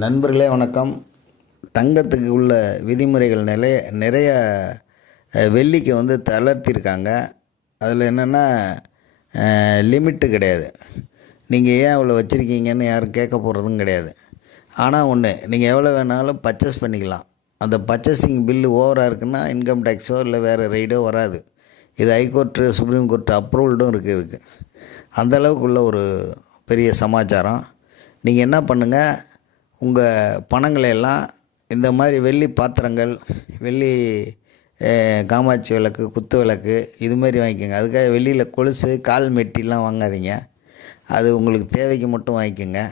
நண்பர்களே வணக்கம். தங்கத்துக்கு உள்ள விதிமுறைகள் நிறைய வெள்ளிக்கு தளர்த்தியிருக்காங்க. அதில் என்னென்னா லிமிட்டு கிடையாது. நீங்கள் ஏன் அவ்வளோ வச்சுருக்கீங்கன்னு யாரும் கேட்க போகிறதும் கிடையாது. ஆனால் ஒன்று, நீங்கள் எவ்வளோ வேணாலும் பர்ச்சேஸ் பண்ணிக்கலாம். அந்த பர்ச்சேசிங் பில்லு ஓவராக இருக்குன்னா இன்கம் டேக்ஸோ இல்லை வேறு ரைடோ வராது. இது ஹைகோர்ட்டு சுப்ரீம் கோர்ட்டு அப்ரூவல்டும் இருக்குது. இதுக்கு அந்தளவுக்கு உள்ள ஒரு பெரிய சமாச்சாரம். நீங்கள் என்ன பண்ணுங்கள், உங்கள் பணங்களை எல்லாம் இந்த மாதிரி வெள்ளி பாத்திரங்கள், வெள்ளி காமாட்சி விளக்கு, குத்து விளக்கு இதுமாரி வாங்கிக்கோங்க. அதுக்காக வெளியில் கொலுசு, கால் மெட்டிலாம் வாங்காதீங்க. அது உங்களுக்கு தேவைக்கு மட்டும் வாங்கிக்கோங்க.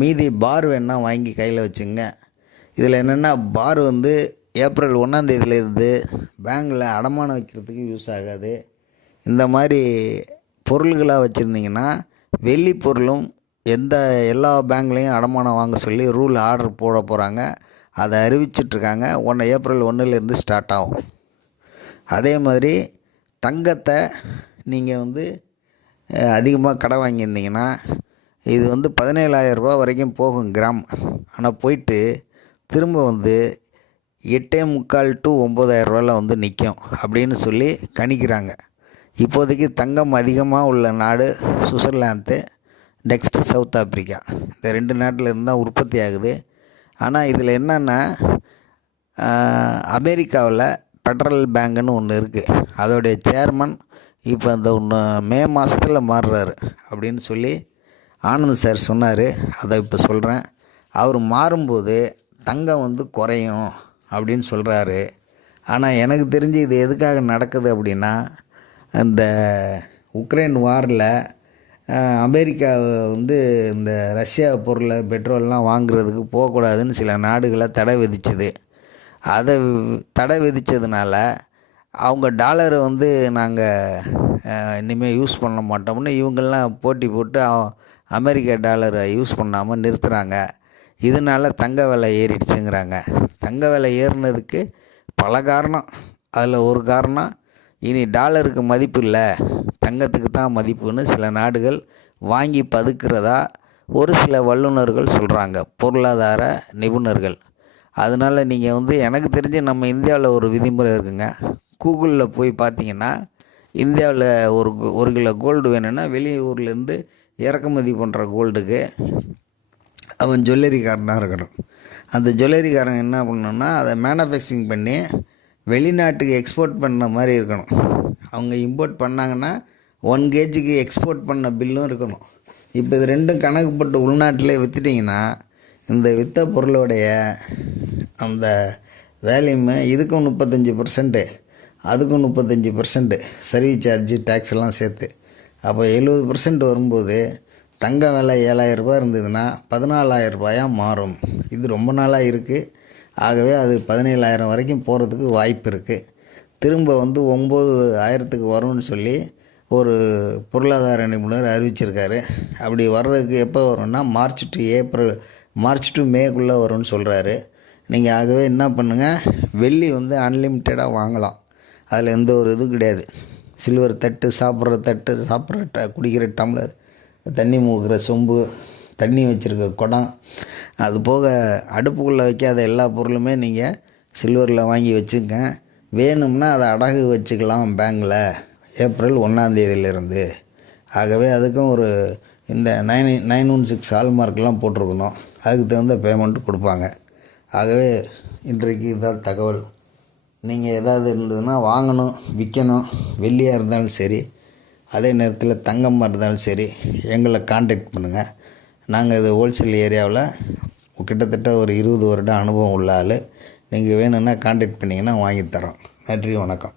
மீதி பார் வேணால் வாங்கி கையில் வச்சுங்க. இதில் என்னென்னா பார் ஏப்ரல் 1 பேங்கில் அடமானம் வைக்கிறதுக்கு யூஸ் ஆகாது. இந்த மாதிரி பொருள்களாக வச்சுருந்தீங்கன்னா வெள்ளி பொருளும் எல்லா பேங்க்லேயும் அடமானம் வாங்க சொல்லி ஆர்டர் போட போகிறாங்க. அதை அறிவிச்சிட்ருக்காங்க. ஏப்ரல் 1 ஸ்டார்ட் ஆகும். அதே மாதிரி தங்கத்தை நீங்கள் அதிகமாக கடன் வாங்கியிருந்தீங்கன்னா இது 17,000 ரூபா வரைக்கும் போகும் கிராம். ஆனால் போயிட்டு திரும்ப 8,45 to 9,000 ரூபாயில் நிற்கும் அப்படின்னு சொல்லி கணிக்கிறாங்க. இப்போதைக்கு தங்கம் அதிகமாக உள்ள நாடு சுவிட்சர்லாந்து, நெக்ஸ்ட்டு சவுத் ஆப்ரிக்கா. இந்த 2 நாட்டில் இருந்து தான் உற்பத்தி ஆகுது. ஆனால் இதில் என்னென்னா அமெரிக்காவில் ஃபெடரல் பேங்குன்னு ஒன்று இருக்குது. அதோடைய சேர்மன் இப்போ அந்த மே மாதத்தில் மாறுறாரு அப்படின்னு சொல்லி ஆனந்த் சார் சொன்னார். அதை இப்போ சொல்கிறேன். அவர் மாறும்போது தங்கம் குறையும் அப்படின்னு சொல்கிறாரு. ஆனால் எனக்கு தெரிஞ்சு இது எதுக்காக நடக்குது அப்படின்னா, இந்த உக்ரைன் வாரில் அமெரிக்கா இந்த ரஷ்யா பொருளை, பெட்ரோல்லாம் வாங்குறதுக்கு போகக்கூடாதுன்னு சில நாடுகளை தடை விதிச்சுது. அதை தடை விதித்ததுனால அவங்க டாலரை நாங்கள் இனிமேல் யூஸ் பண்ண மாட்டோம்னு இவங்கெல்லாம் போட்டி போட்டு அமெரிக்கா டாலரை யூஸ் பண்ணாமல் நிறுத்துகிறாங்க. இதனால் தங்க விலை ஏறிடுச்சுங்கிறாங்க. தங்க விலை ஏறினதுக்கு பல காரணம். அதில் ஒரு காரணம், இனி டாலருக்கு மதிப்பு இல்லை, தங்கத்துக்கு தான் மதிப்புன்னு சில நாடுகள் வாங்கி பதுக்கிறதா ஒரு சில வல்லுநர்கள் சொல்கிறாங்க, பொருளாதார நிபுணர்கள். அதனால் நீங்கள் எனக்கு தெரிஞ்சு நம்ம இந்தியாவில் ஒரு விதிமுறை இருக்குங்க. கூகுளில் போய் பார்த்தீங்கன்னா, இந்தியாவில் ஒரு கிலோ கோல்டு வேணும்னா வெளியூர்லேருந்து இறக்குமதி பண்ணுற கோல்டுக்கு அவன் ஜுவல்லரிக்காரனாக இருக்கணும். அந்த ஜுவல்லரிக்காரன் என்ன பண்ணணுன்னா அதை மேனுஃபேக்சரிங் பண்ணி வெளிநாட்டுக்கு எக்ஸ்போர்ட் பண்ண மாதிரி இருக்கணும். அவங்க இம்போர்ட் பண்ணாங்கன்னா 1 kgக்கு எக்ஸ்போர்ட் பண்ண பில்லும் இருக்கணும். இப்போ இது ரெண்டும் கணக்கு போட்டு உள்நாட்டிலே விற்றுட்டிங்கன்னா இந்த விற்ற பொருளுடைய அந்த வேல்யூமு இதுக்கும் 35%, அதுக்கும் 35%, சர்வீஸ் சார்ஜு, டேக்ஸ் எல்லாம் சேர்த்து அப்போ 70% வரும்போது தங்க விலை 7,000 ரூபா இருந்ததுன்னா 14,000 ரூபாயாக மாறும். இது ரொம்ப நாளாக இருக்குது. ஆகவே அது 17,000 வரைக்கும் போகிறதுக்கு வாய்ப்பு இருக்குது. திரும்ப 9,000க்கு வரும்னு சொல்லி ஒரு பொருளாதார நிபுணர் அறிவிச்சிருக்காரு. அப்படி வர்றதுக்கு எப்போ வரும்னா மார்ச் டு மேக்குள்ளே வரும்னு சொல்கிறாரு. நீங்கள் ஆகவே என்ன பண்ணுங்கள், வெள்ளி அன்லிமிட்டடாக வாங்கலாம். அதில் எந்த ஒரு இதுவும் கிடையாது. சில்வர் தட்டு, சாப்பிட்ற குடிக்கிற டம்ளர், தண்ணி மூக்கிற சொம்பு, தண்ணி வச்சுருக்க குடம், அது போக அடுப்புக்குள்ளே வைக்காத எல்லா பொருளுமே நீங்கள் சில்வரில் வாங்கி வச்சுங்க. வேணும்னா அதை அடகு வச்சுக்கலாம் பேங்கில் ஏப்ரல் 1 ஆகவே அதுக்கும் ஒரு இந்த 916 ஹால்மார்க்லாம் போட்டிருக்கணும். அதுக்கு தகுந்த பேமெண்ட்டு கொடுப்பாங்க. ஆகவே இன்றைக்கு இதான் தகவல். நீங்கள் ஏதாவது இருந்ததுன்னா வாங்கணும், விற்கணும், வெள்ளியாக இருந்தாலும் சரி, அதே நேரத்தில் தங்கமாக இருந்தாலும் சரி, எங்களை காண்டாக்ட் பண்ணுங்கள். நாங்கள் இது ஹோல்சேல் ஏரியாவில் கிட்டத்தட்ட ஒரு 20 வருட அனுபவம் உள்ள ஆள். நீங்கள் வேணும்னா காண்டாக்ட் பண்ணிங்கன்னா வாங்கித்தரோம். நன்றி, வணக்கம்.